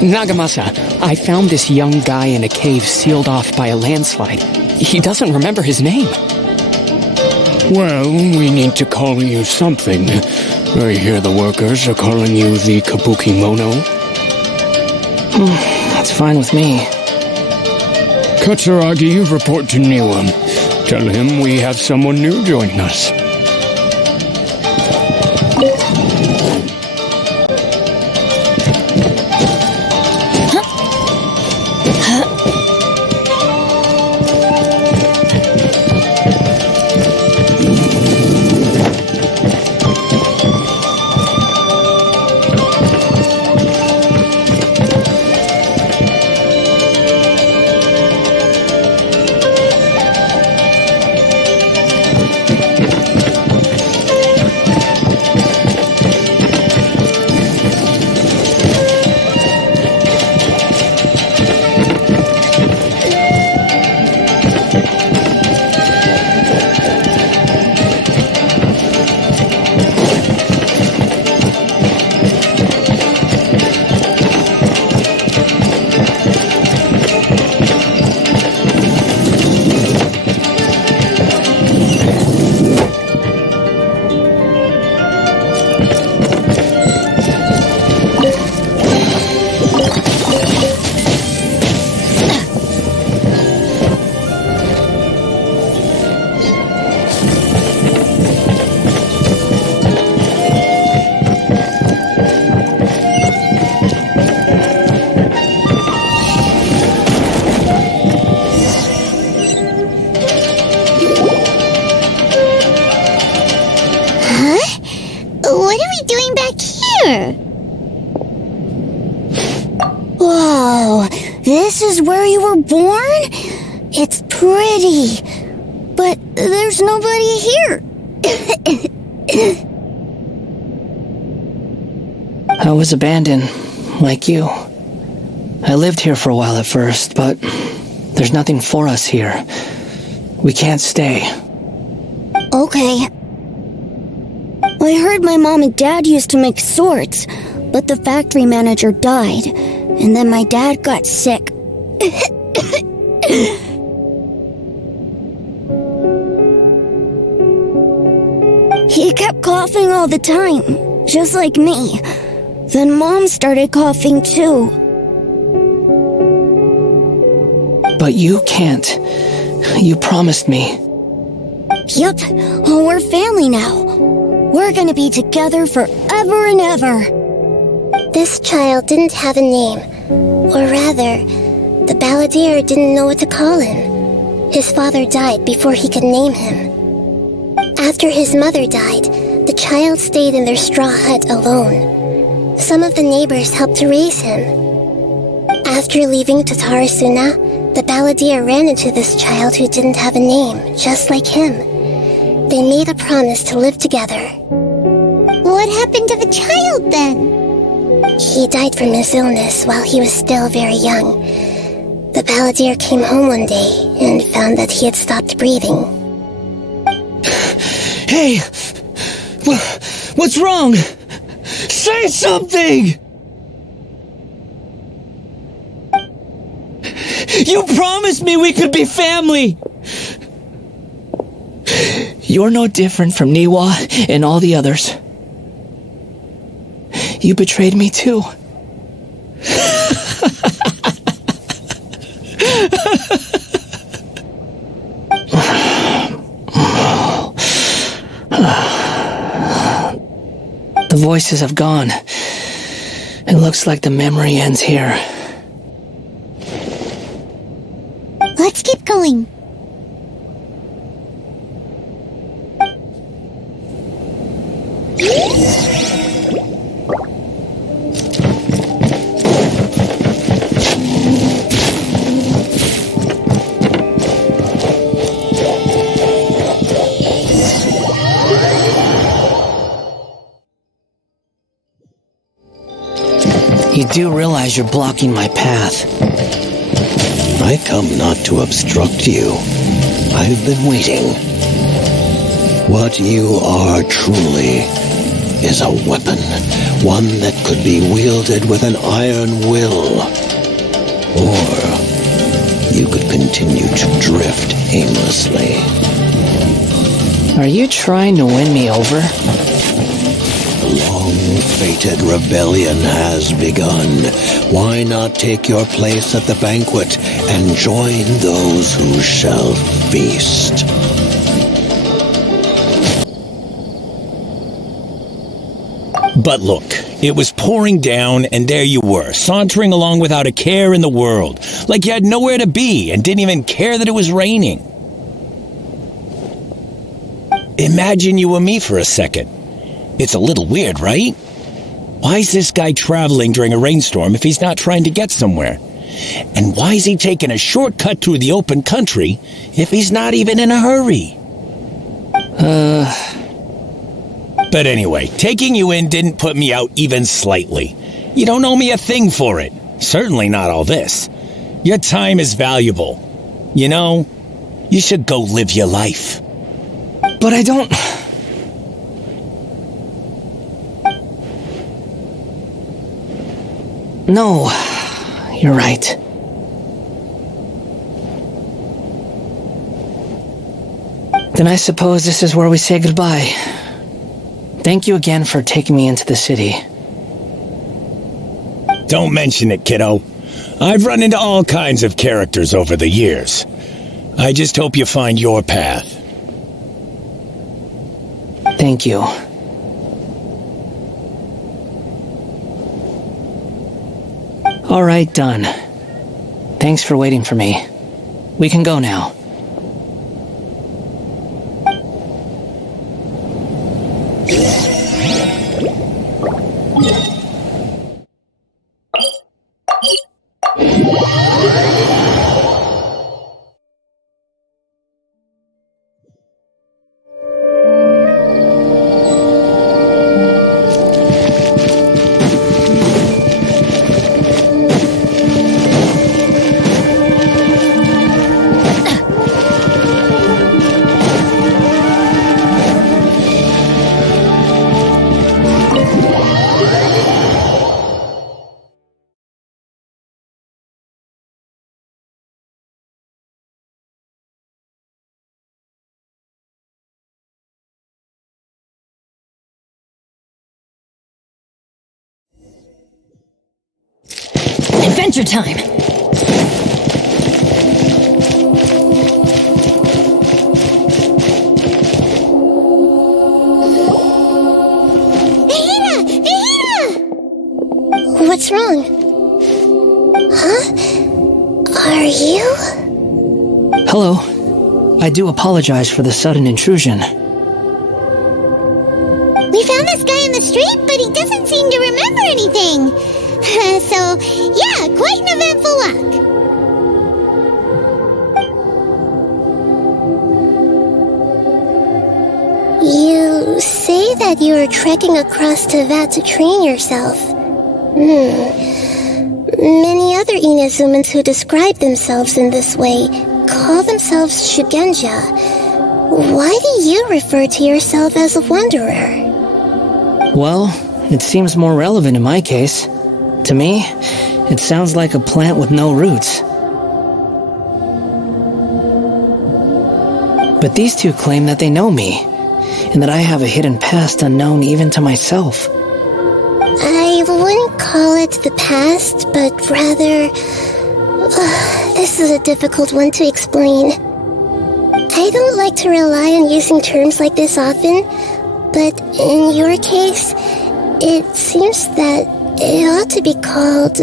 Nagamasa, I found this young guy in a cave sealed off by a landslide. He doesn't remember his name. Well, we need to call you something. I hear the workers are calling you the Kabukimono. That's fine with me. Katsuragi, report to Niwa. Tell him we have someone new joining us. Whoa, this is where you were born? It's pretty, but there's nobody here. I was abandoned, like you. I lived here for a while at first, but there's nothing for us here. We can't stay. Okay. I heard my mom and dad used to make swords, but the factory manager died, and then my dad got sick. He kept coughing all the time, just like me. Then Mom started coughing too. But you can't. You promised me. Yep, well, we're family now. We're gonna be together forever and ever. This child didn't have a name. Or rather, the balladeer didn't know what to call him. His father died before he could name him. After his mother died, the child stayed in their straw hut alone. Some of the neighbors helped to raise him. After leaving Tatarasuna, the balladeer ran into this child who didn't have a name, just like him. They made a promise to live together. What happened to the child then? He died from his illness while he was still very young. The balladeer came home one day and found that he had stopped breathing. Hey! What's wrong? Say something! You promised me we could be family! You're no different from Niwa and all the others. You betrayed me too. The voices have gone. It looks like the memory ends here. Let's keep going. You do realize you're blocking my path. I come not to obstruct you. I've been waiting. What you are truly is a weapon, one that could be wielded with an iron will. Or you could continue to drift aimlessly. Are you trying to win me over? The long-fated rebellion has begun. Why not take your place at the banquet and join those who shall feast? But look, it was pouring down, and there you were, sauntering along without a care in the world, like you had nowhere to be and didn't even care that it was raining. Imagine you were me for a second. It's a little weird, right? Why is this guy traveling during a rainstorm if he's not trying to get somewhere? And why is he taking a shortcut through the open country if he's not even in a hurry? But anyway, taking you in didn't put me out even slightly. You don't owe me a thing for it. Certainly not all this. Your time is valuable. You know, you should go live your life. But I don't... No, you're right. Then I suppose this is where we say goodbye. Thank you again for taking me into the city. Don't mention it, kiddo. I've run into all kinds of characters over the years. I just hope you find your path. Thank you. All right, done. Thanks for waiting for me. We can go now. Adventure time! What's wrong? Huh? Hello. I do apologize for the sudden intrusion. We found this guy in the street, but he doesn't seem to remember anything. So, yeah, quite an eventful walk. You say that you are trekking across Teyvat to train yourself. Many other Inazumans who describe themselves in this way call themselves Shugenja. Why do you refer to yourself as a wanderer? Well, it seems more relevant in my case. To me, it sounds like a plant with no roots. But these two claim that they know me, and that I have a hidden past unknown even to myself. I wouldn't call it the past, but rather... this is a difficult one to explain. I don't like to rely on using terms like this often, but in your case, it seems that it ought to be called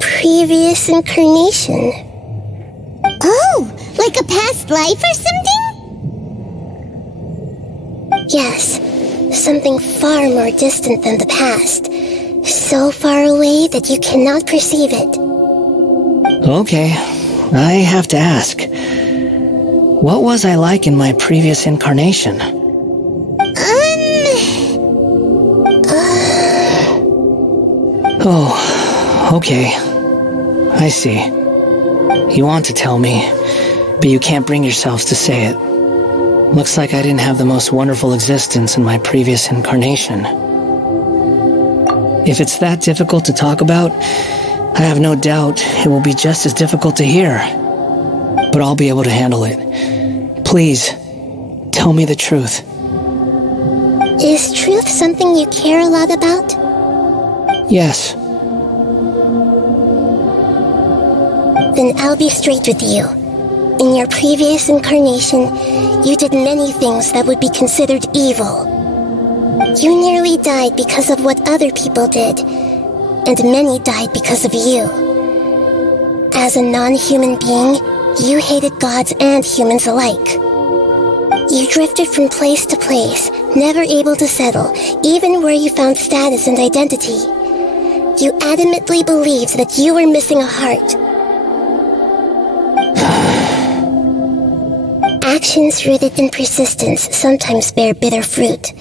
previous incarnation. Oh, like a past life or something? Yes, something far more distant than the past. So far away that you cannot perceive it. Okay, I have to ask. What was I like in my previous incarnation? Oh, okay. I see. You want to tell me, but you can't bring yourselves to say it. Looks like I didn't have the most wonderful existence in my previous incarnation. If it's that difficult to talk about, I have no doubt it will be just as difficult to hear. But I'll be able to handle it. Please, tell me the truth. Is truth something you care a lot about? Yes. Then I'll be straight with you. In your previous incarnation, you did many things that would be considered evil. You nearly died because of what other people did, and many died because of you. As a non-human being, you hated gods and humans alike. You drifted from place to place, never able to settle, even where you found status and identity. You adamantly believed that you were missing a heart. Actions rooted in persistence sometimes bear bitter fruit.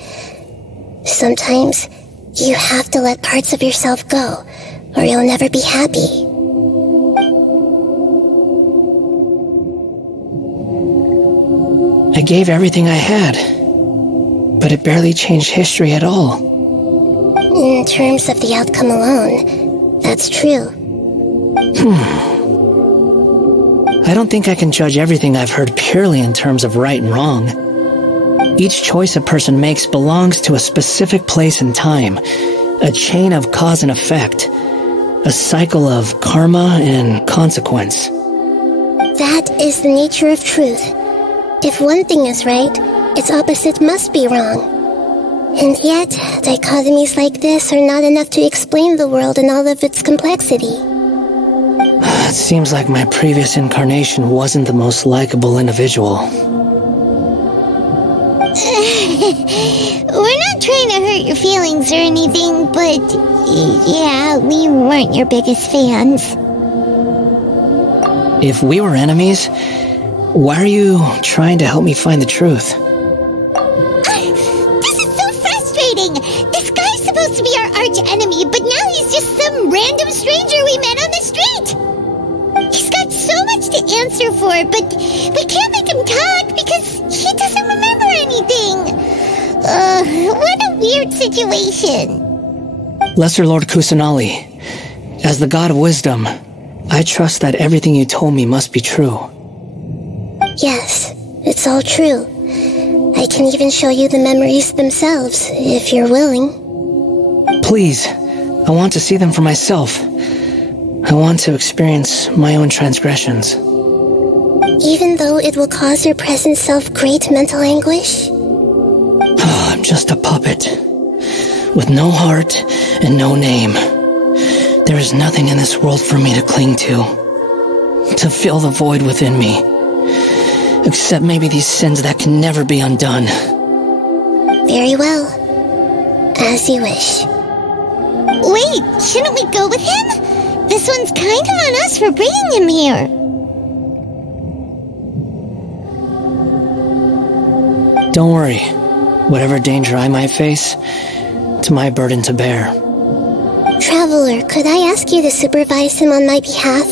Sometimes, you have to let parts of yourself go, or you'll never be happy. I gave everything I had, but it barely changed history at all. In terms of the outcome alone, that's true. I don't think I can judge everything I've heard purely in terms of right and wrong. Each choice a person makes belongs to a specific place and time, a chain of cause and effect, a cycle of karma and consequence. That is the nature of truth. If one thing is right, its opposite must be wrong. And yet, dichotomies like this are not enough to explain the world in all of its complexity. It seems like my previous incarnation wasn't the most likable individual. We're not trying to hurt your feelings or anything, but yeah, we weren't your biggest fans. If we were enemies, why are you trying to help me find the truth? This is so frustrating! This guy's supposed to be our arch enemy, but now he's just some random stranger we met on the street! He's got so much to answer for, but we can't make him talk because he doesn't remember anything! What a weird situation. Lesser Lord Kusanali, as the god of wisdom, I trust that everything you told me must be true. Yes, it's all true. I can even show you the memories themselves, if you're willing. Please, I want to see them for myself. I want to experience my own transgressions. Even though it will cause your present self great mental anguish? I'm just a puppet, with no heart and no name. There is nothing in this world for me to cling to fill the void within me. Except maybe these sins that can never be undone. Very well. As you wish. Wait, shouldn't we go with him? This one's kind of on us for bringing him here. Don't worry. Whatever danger I might face, it's my burden to bear. Traveler, could I ask you to supervise him on my behalf?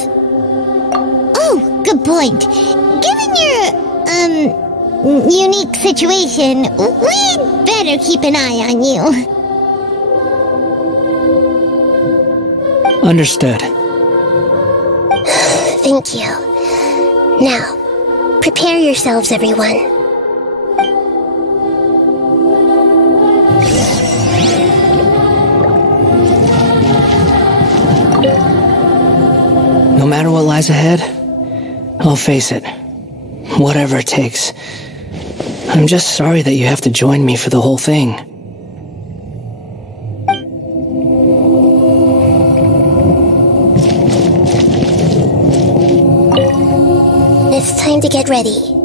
Oh, good point. Given your, unique situation, we'd better keep an eye on you. Understood. Thank you. Now, prepare yourselves, everyone. No matter what lies ahead, I'll face it. Whatever it takes. I'm just sorry that you have to join me for the whole thing. It's time to get ready.